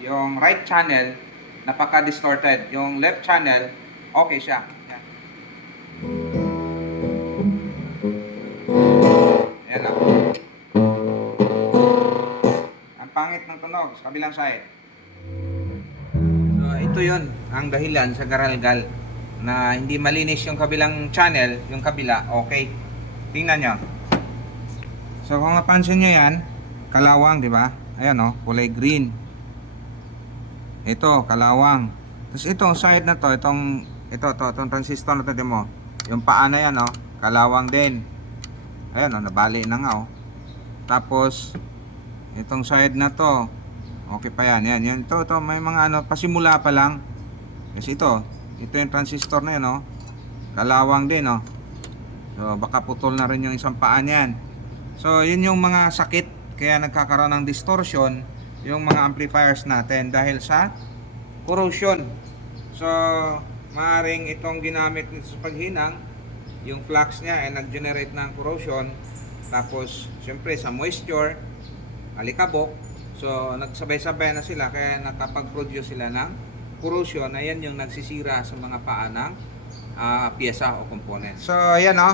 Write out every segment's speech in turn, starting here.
Yung right channel, napaka-distorted. Yung left channel, okay siya. Yan. Ayan lang. Ang pangit ng tunog sa kabilang side. So, ito yun ang dahilan sa garalgal na hindi malinis yung kabilang channel, yung kabila, okay. Tingnan nyo. So, kung napansin nyo yan, kalawang, di ba? Ayan o, kulay green. Ito, kalawang. Tapos itong side na to, itong transistor na to, di mo. Yung paa na yan o, kalawang din. Ayan o, nabali na nga o. Tapos, itong side na to, okay pa yan. Yan. Ito, may mga ano, pasimula pa lang. Kasi ito yung transistor na yan o. Kalawang din o. So, baka putol na rin yung isang paa niyan. So, yun yung mga sakit. Kaya nagkakaroon ng distortion yung mga amplifiers natin dahil sa corrosion. So, maaaring itong ginamit nito sa paghinang, yung flux niya ay nag-generate ng corrosion. Tapos, syempre sa moisture, alikabok. So, nagsabay-sabay na sila kaya nakapag-produce sila ng corrosion. Ayan yung nagsisira sa mga paa ng pyesa o component. So, ayan o.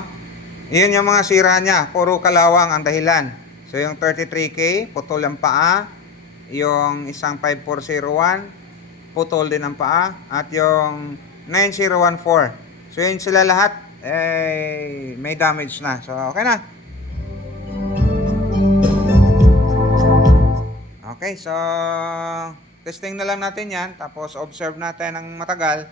Iyon yung mga sira niya. Puro kalawang ang dahilan. So, yung 33K, putol ang paa. Yung isang 5401, putol din ang paa. At yung 9014. So, yun sila lahat. May damage na. So, okay na. Okay, so testing na lang natin yan. Tapos, observe natin ng matagal.